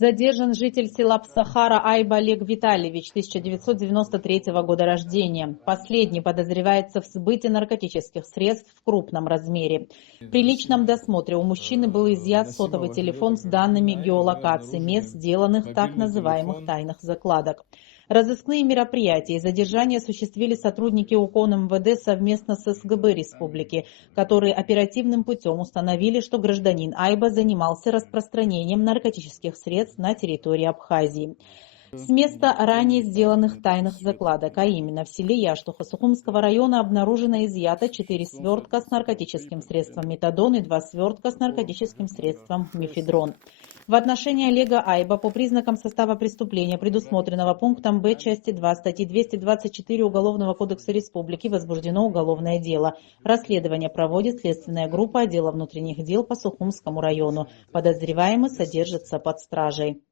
Задержан житель села Псахара Айба Олег Витальевич, 1993 года рождения. Последний подозревается в сбыте наркотических средств в крупном размере. При личном досмотре у мужчины был изъят сотовый телефон с данными геолокации мест, сделанных так называемых тайных закладок. Разыскные мероприятия и задержания осуществили сотрудники УКОН МВД совместно с СГБ Республики, которые оперативным путем установили, что гражданин Айба занимался распространением наркотических средств на территории Абхазии. С места ранее сделанных тайных закладок, а именно в селе Яштуха Сухумского района, обнаружено изъято 4 свертка с наркотическим средством метадон и 2 свертка с наркотическим средством мефедрон. В отношении Олега Айба по признакам состава преступления, предусмотренного пунктом Б части 2 статьи 224 Уголовного кодекса Республики, возбуждено уголовное дело. Расследование проводит следственная группа отдела внутренних дел по Сухумскому району. Подозреваемый содержится под стражей.